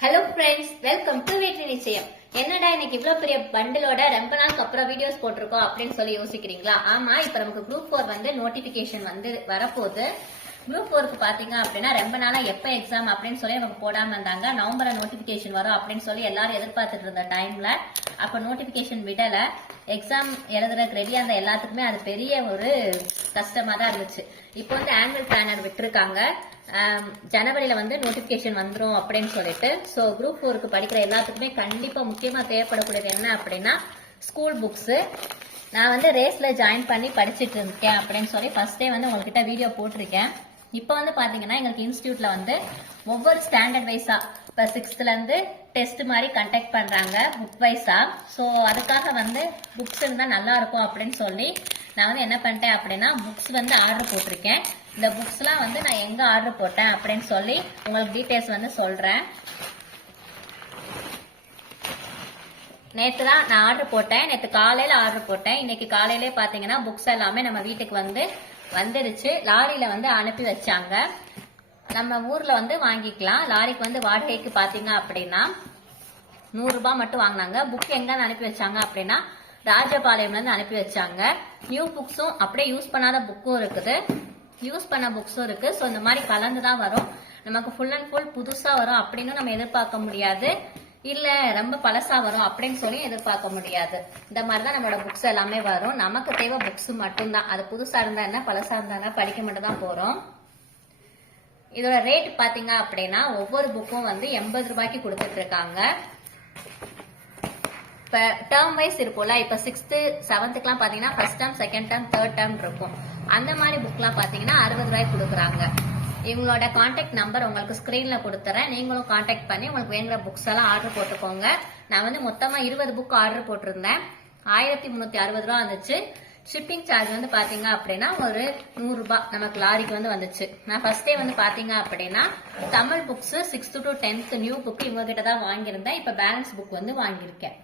Hello friends welcome to வெற்றி நிச்சயம் என்னடா இன்னைக்கு இவ்வளவு பெரிய பண்டிலோட ரொம்ப நாளுக்கு அப்புறம் வீடியோஸ் போட்டிருக்கோம் அப்படின்னு சொல்லி யோசிக்கிறீங்களா? ஆமா இப்ப நமக்கு குரூப் ஃபோர் வந்து நோட்டிபிகேஷன் வந்து வரப்போகுது. குரூப் ஒர்க்கு பார்த்தீங்க அப்படின்னா ரொம்ப நாளாக எப்போ எக்ஸாம் அப்படின்னு சொல்லி நமக்கு போடாமல் இருந்தாங்க. நவம்பரில் நோட்டிஃபிகேஷன் வரும் அப்படின்னு சொல்லி எல்லாரும் எதிர்பார்த்துட்டு இருந்த டைமில் அப்போ நோட்டிஃபிகேஷன் விடலை. எக்ஸாம் எழுதுறதுக்கு ரெடியாக இருந்த எல்லாத்துக்குமே அது பெரிய ஒரு கஷ்டமாக தான் இருந்துச்சு. இப்போ வந்து ஆனுவல் பிளானர் விட்டுருக்காங்க. ஜனவரியில் வந்து நோட்டிஃபிகேஷன் வந்துடும் அப்படின்னு சொல்லிட்டு. ஸோ குரூப் ஃபோருக்கு படிக்கிற எல்லாத்துக்குமே கண்டிப்பாக முக்கியமாக தேவைப்படக்கூடியது என்ன அப்படின்னா ஸ்கூல் புக்ஸு நான் வந்து ரேஸில் ஜாயின் பண்ணி படிச்சுட்டு இருக்கேன் அப்படின்னு சொல்லி ஃபஸ்ட்டே வந்து உங்கள்கிட்ட வீடியோ போட்டிருக்கேன். இப்போ வந்து பாத்தீங்கன்னா எங்களுக்கு இன்ஸ்டியூட்ல வந்து ஒவ்வொரு ஸ்டாண்டர்ட் வைஸா இப்போ சிக்ஸ்த்ல இருந்து டெஸ்ட் மாதிரி கண்டக்ட் பண்றாங்க புக் வைஸா ஸோ அதுக்காக வந்து புக்ஸ் இருந்தா நல்லா இருக்கும் அப்படின்னு சொல்லி நான் வந்து என்ன பண்ணிட்டேன் அப்படின்னா புக்ஸ் வந்து ஆர்டர் போட்டிருக்கேன். இந்த புக்ஸ்லாம் வந்து நான் எங்க ஆர்டர் போட்டேன் அப்படின்னு சொல்லி உங்களுக்கு டீட்டெயில்ஸ் வந்து சொல்றேன். நேற்று தான் நான் ஆர்டர் போட்டேன். நேற்று காலையில் ஆர்டர் போட்டேன். இன்னைக்கு காலையிலே பார்த்தீங்கன்னா புக்ஸ் எல்லாமே நம்ம வீட்டுக்கு வந்து வந்துடுச்சு லாரியில வந்து அனுப்பி வச்சாங்க. நம்ம ஊர்ல வந்து வாங்கிக்கலாம். லாரிக்கு வந்து வாடகைக்கு பாத்தீங்க அப்படின்னா நூறு ரூபாய் மட்டும் வாங்கினாங்க. புக் எங்க அனுப்பி வச்சாங்க அப்படின்னா ராஜபாளையம்ல இருந்து அனுப்பி வச்சாங்க. நியூ புக்ஸும் அப்படியே யூஸ் பண்ணாத புக்கும் இருக்குது. யூஸ் பண்ண புக்ஸும் இருக்கு. ஸோ இந்த மாதிரி கலந்து தான் வரும். நமக்கு ஃபுல் அண்ட் ஃபுல் புதுசா வரும். அப்படின்னு நம்ம எதிர்பார்க்க முடியாது. இல்ல ரொம்ப பழசா வரும் அப்படின்னு சொல்லி எதிர்பார்க்க முடியாது. இந்த மாதிரி தான் நம்மளோட புக்ஸ் எல்லாமே வரும். நமக்கு தேவை புக்ஸ் மட்டும்தான். அது புதுசா இருந்தா என்ன பழசா இருந்தா படிக்க மட்டும் தான் போறோம். இதோட ரேட் பாத்தீங்க அப்படின்னா ஒவ்வொரு புக்கும் வந்து எண்பது ரூபாய்க்கு கொடுத்துட்டு இருக்காங்க. இப்போ டேர்ம் வைஸ் இருக்கும்ல இப்போ சிக்ஸ்த்து செவன்த்துக்குலாம் பார்த்தீங்கன்னா first term second term third term இருக்கும். அந்த மாதிரி புக்லாம் பார்த்தீங்கன்னா அறுபது ரூபாய்க்கு கொடுக்குறாங்க. இவங்களோட காண்டாக்ட் நம்பர் உங்களுக்கு ஸ்கிரீன்ல கொடுத்துறேன். நீங்களும் காண்டாக்ட் பண்ணி உங்களுக்கு வேணுங்கிற புக்ஸ் எல்லாம் ஆர்டர் போட்டுக்கோங்க. நான் வந்து மொத்தமா இருபது புக் ஆர்டர் போட்டிருந்தேன். ஆயிரத்தி முன்னூத்தி அறுபது ரூபா வந்துச்சு. ஷிப்பிங் சார்ஜ் வந்து பாத்தீங்க அப்படின்னா ஒரு நூறு ரூபாய் நமக்கு லாரிக்கு வந்து வந்துச்சு. நான் ஃபர்ஸ்டே வந்து பாத்தீங்க அப்படின்னா Tamil books sixth to tenth new book இவங்க கிட்ட தான் வாங்கியிருந்தேன். இப்ப பேலன்ஸ் புக் வந்து வாங்கியிருக்கேன்.